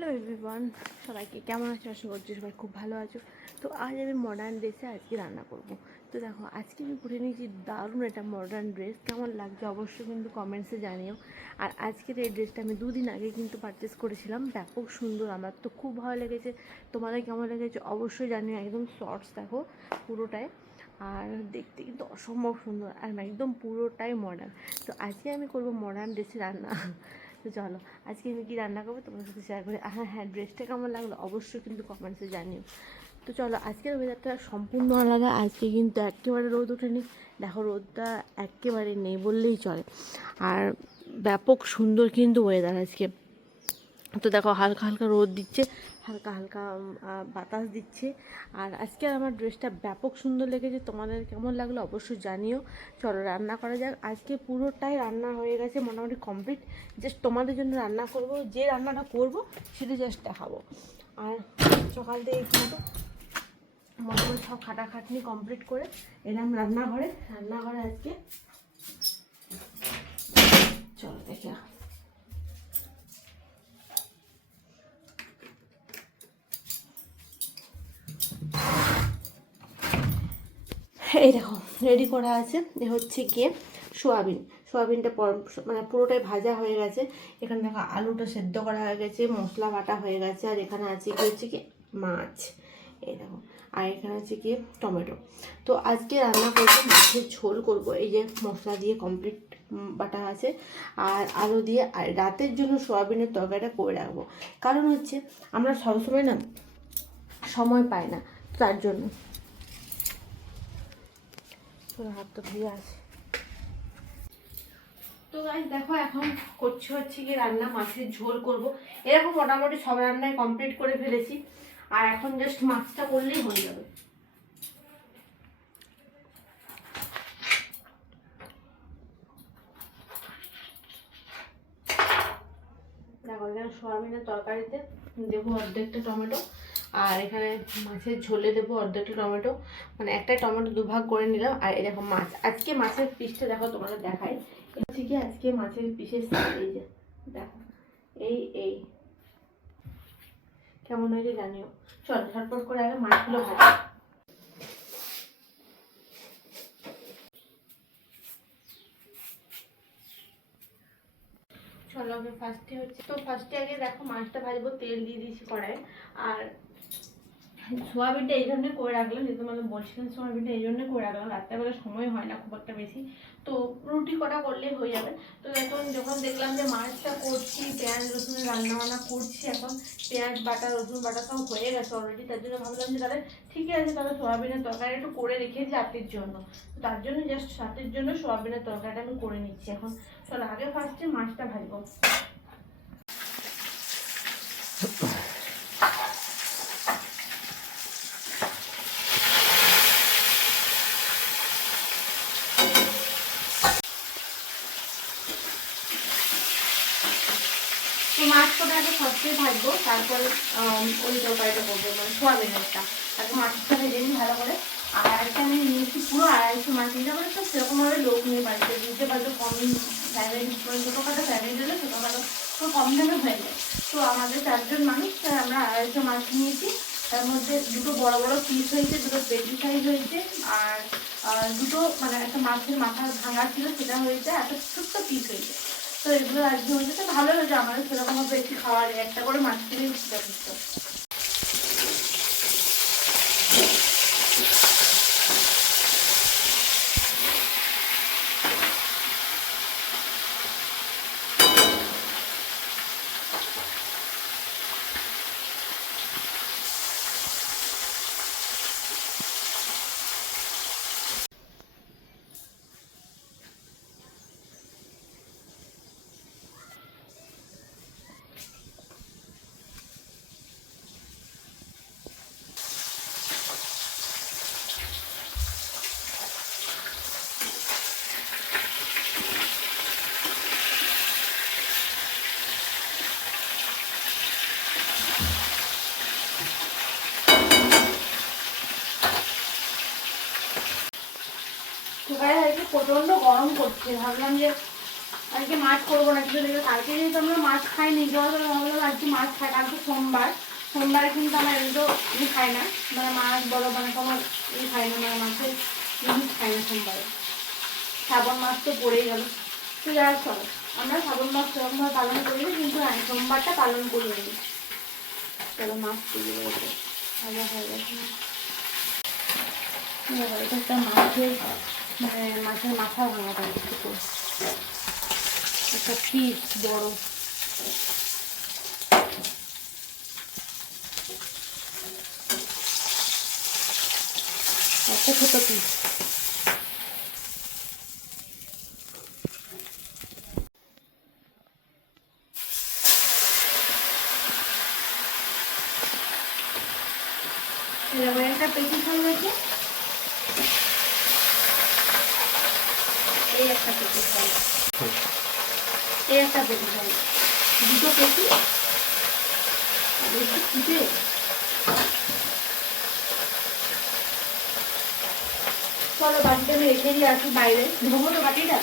Hello everyone, সবাইকে কেমন আছো? আশা করছি সবাই খুব ভালো আছো। তো আজ আমি মডার্ন ড্রেসে আজকে রান্না করব। তো দেখো, আজকে আমি পরে নিয়েছি দারুণ একটা মডার্ন ড্রেস। কেমন লাগছে অবশ্যই কিন্তু কমেন্টসে জানিও। আর আজকের এই ড্রেসটা আমি 2 দিন আগে কিন্তু পারচেস করেছিলাম। ব্যাপক সুন্দর, আমার তো খুব ভালো লেগেছে। তোমাদের কেমন লেগেছে অবশ্যই জানিও। একদম শর্টস দেখো পুরোটাই, আর দেখতে কিন্তু অসম্ভব সুন্দর, আর একদম পুরোটাই মডার্ন। তো আজকে আমি করব মডার্ন ড্রেসে রান্না। তো চলো, আজকে আমি কী রান্না করবো তোমার সাথে শেয়ার করি। হ্যাঁ, ড্রেসটা কেমন লাগলো অবশ্যই কিন্তু কমেন্টসে জানিও। তো চলো, আজকের ওয়েদারটা সম্পূর্ণ আলাদা। আজকে কিন্তু একেবারে রোদ ওঠেনি, দেখো রোদটা একেবারে নেই বললেই চলে। আর ব্যাপক সুন্দর কিন্তু ওয়েদার আজকে। তো দেখো, হালকা হালকা রোদ দিচ্ছে, হালকা হালকা বাতাস দিচ্ছে। আর আজকে আমার ড্রেসটা ব্যাপক সুন্দর লেগেছে। তোমাদের কেমন লাগলো অবশ্যই জানিও। চলো রান্না করা যাক। আজকে পুরোটাই রান্না হয়ে গেছে, মোটামুটি কমপ্লিট। জাস্ট তোমাদের জন্য রান্না করব, যে রান্নাটা করব সেটা জাস্ট দেখাবো। আর সকাল থেকে কিন্তু মোটামুটি সব খাটাখাটনি কমপ্লিট করে এলাম রান্নাঘরে আজকে। চলো দেখে এই দেখো, রেডি করা আছে। এ হচ্ছে গিয়ে সোয়াবিনটা মানে পুরোটাই ভাজা হয়ে গেছে। এখানে দেখো আলুটা সেদ্ধ করা হয়ে গেছে, মশলা বাটা হয়ে গেছে। আর এখানে আছে কি হচ্ছে কি মাছ, এই দেখো। আর এখানে আছে কি টমেটো। তো আজকে রান্না করবো মাছের ঝোল করব, এই যে মশলা দিয়ে কমপ্লিট বাটা আছে আর আলু দিয়ে। আর রাতের জন্য সোয়াবিনের তরকারিটা করে রাখবো, কারণ হচ্ছে আমরা সবসময় না সময় পাই না, তার জন্য। হাতটা ধুয়ে আসে। তো গাইস দেখো, এখন হচ্ছে কি রান্না, মাছের ঝোল করব। এরকম মোটামুটি সব রান্নায় কমপ্লিট করে ফেলেছি, আর এখন জাস্ট মাছটা করলেই হয়ে যাবে। দেখো, এখানে সোয়াবিনের তরকারিতে দেবো অর্ধেকটা টমেটো, আর এখানে মাছের ঝোলে দেবো অর্ধেকটা টমেটো, মানে একটা টমেটো দুভাগ করে নিলাম। আর এই দেখো মাছ, আজকে মাছের পিসটা দেখো তোমাদের দেখাই। হচ্ছে কি আজকে মাছের পিসের এই যে দেখো, এই কেমন হয়েছে জানিও। চল ঝটপট করে আগে মাছগুলো ভাজি। চলো আগে ফার্স্টে আগে দেখো মাছটা ভাজবো, তেল দিয়ে দিয়েছি কড়াই। আর সোয়াবিনটা এই জন্য করে রাখলাম, যেহেতু মানে বলছিলাম সোয়াবিনটা এই জন্য করে রাখলাম, রাত্রেবেলা সময় হয় না খুব একটা বেশি, তো রুটি কটা করলেই হয়ে যাবে। তো এখন যখন দেখলাম যে মাছটা করছি, পেঁয়াজ রসুনের রান্নাবান্না করছি, এখন পেঁয়াজ বাটা রসুন বাটা সব হয়ে গেছে অলরেডি, তার জন্য ভাবলাম যে তাহলে ঠিকই আছে, তাহলে সোয়াবিনের তরকারি একটু করে রেখেছি রাতের জন্য। তো তার জন্য জাস্ট রাতের জন্য সোয়াবিনের তরকারিটা আমি করে নিচ্ছি এখন। চলো আগে ফার্স্টে মাছটা ভাজবো। তো মাছটা আগে ফার্স্টে ভাজবো, তারপরে ওই তরকারিটা করবো, মানে সোয়াবিনেরটা। তারপর মাছটা ভেজে নিই ভালো করে। আর এখানে নিয়েছি পুরো 250 মাছ। নিতে পারে তো সেরকমভাবে লোক নিয়ে বাড়িতে, বুঝতে পারছো, কম ফ্যামিলি, ছোটোখাটো ফ্যামিলি হলে ছোটোখাটো তো কম দামে হয়ে যায়। তো আমাদের 4 জন মানুষ, তাই আমরা 250 মাছ নিয়েছি। তার মধ্যে দুটো বড় বড় পিস হয়েছে, দুটো পেটি সাইজ হয়েছে, আর দুটো মানে একটা মাছের মাথা ভাঙা ছিল সেটা হয়েছে, একটা ছোট্ট পিস হয়েছে। তো এগুলো আজকে হয়েছে, তো ভালো হয়েছে। আমাদের সেরকম বেশি খাওয়ার, একটা করে মাছ কিনেই যথেষ্ট। তো গায়ে আজকে প্রচণ্ড গরম করছে, ভাবলাম যে আজকে মাছ করবো না, কিন্তু দেখবে কালকে যেহেতু আমরা মাছ খাইনি, জল ভাবলাম আজকে মাছ খাই। কালকে সোমবারে কিন্তু আমার এগুলো খাই না, মানে মাছ বড় মানে কোনো খাই না, মানে মাছের জিনিস খাই না সোমবারে। শ্রাবণ মাছ তো পড়েই গেল। তো যাই হোক, আমরা শ্রাবণ মাছ সেরকমভাবে পালন করি না, কিন্তু হ্যাঁ সোমবারটা পালন করি আমি। চলো মাছ তুলে রয়েছে, ভাজা হয়ে গেছে। এটা একটা মাছের মানে মাছের মাথা ভাঙাটা একটা পিস বড়। একটা ছোট পিস। এরকম একটা পেটি খাল রয়েছে, এই একটা পেটি খাল, এই একটা পেটি খাল, দুটো পেটি। চলো বাটিটা আমি রেখে দিয়ে আসি বাইরে, ধোবো তো বাটিটা।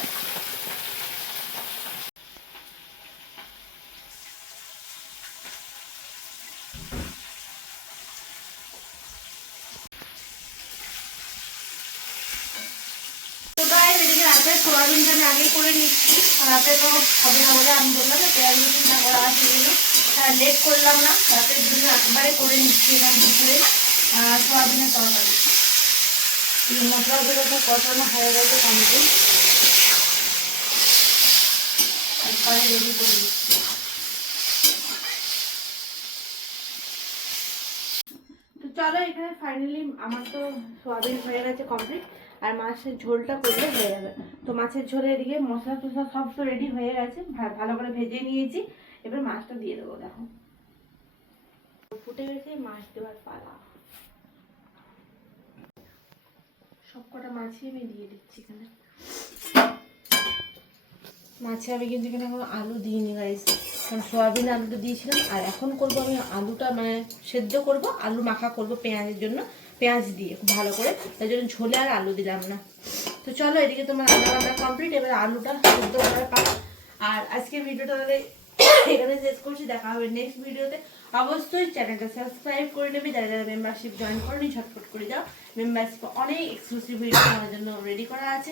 এদিকে রাতে সোয়াবিনটা আমি আগে করে নিচ্ছি, রাতে তো হবে না বলে আমি বললাম যে পেঁয়াজ রসুন না করা আছে এগুলো, লেট করলাম না, রাতের জন্য একবারে করে নিচ্ছি এরকম দুপুরে সোয়াবিনের তরকারি। মশলাগুলো তো কষানো হয়ে গেছে কমপ্লিট, একবারে রেডি করে দিচ্ছি। তো চলো এখানে ফাইনালি আমার তো সোয়াবিন হয়ে গেছে কমপ্লিট, আর মাছের ঝোলটা করলে হয়ে যাবে। তো মাছের ঝোলে এদিকে মশলা টসলা সব তো রেডি হয়ে গেছে, ভালো করে ভেজে নিয়েছি। এবার মাছটা দিয়ে দেবো, দেখো ফুটে গেছে, মাছ দেওয়ার পালা। সব কটা মাছই আমি দিয়ে দিচ্ছি এখানে। মাছে আমি কিন্তু এখানে কোনো আলু দিইনি গাইস, কারণ সোয়াবিন আলুটা দিয়েছিলাম। আর এখন করবো আমি আলুটা মানে সেদ্ধ করব, আলু মাখা করব পেঁয়াজের জন্য, পেঁয়াজ দিয়ে খুব ভালো করে, তাই জন্য ঝোলে আর আলু দিলাম না। তো চলো এদিকে তোমার রান্না বান্না কমপ্লিট, এবার আলুটা সেদ্ধ করার পালা। আর আজকের ভিডিওটা তাহলে এখানে শেষ করছি, দেখা হবে নেক্সট ভিডিওতে। অবশ্যই চ্যানেলটা সাবস্ক্রাইব করে নেবে, যারা যারা মেম্বারশিপ জয়েন করেনি ঝটফট করে যাও। মেম্বারশিপে অনেক এক্সক্লুসিভ ভিডিও আমার জন্য রেডি করা আছে,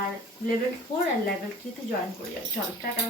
আর লেভেল 4 আর লেভেল 3 তে জয়েন করে যাও। চলো টাটা।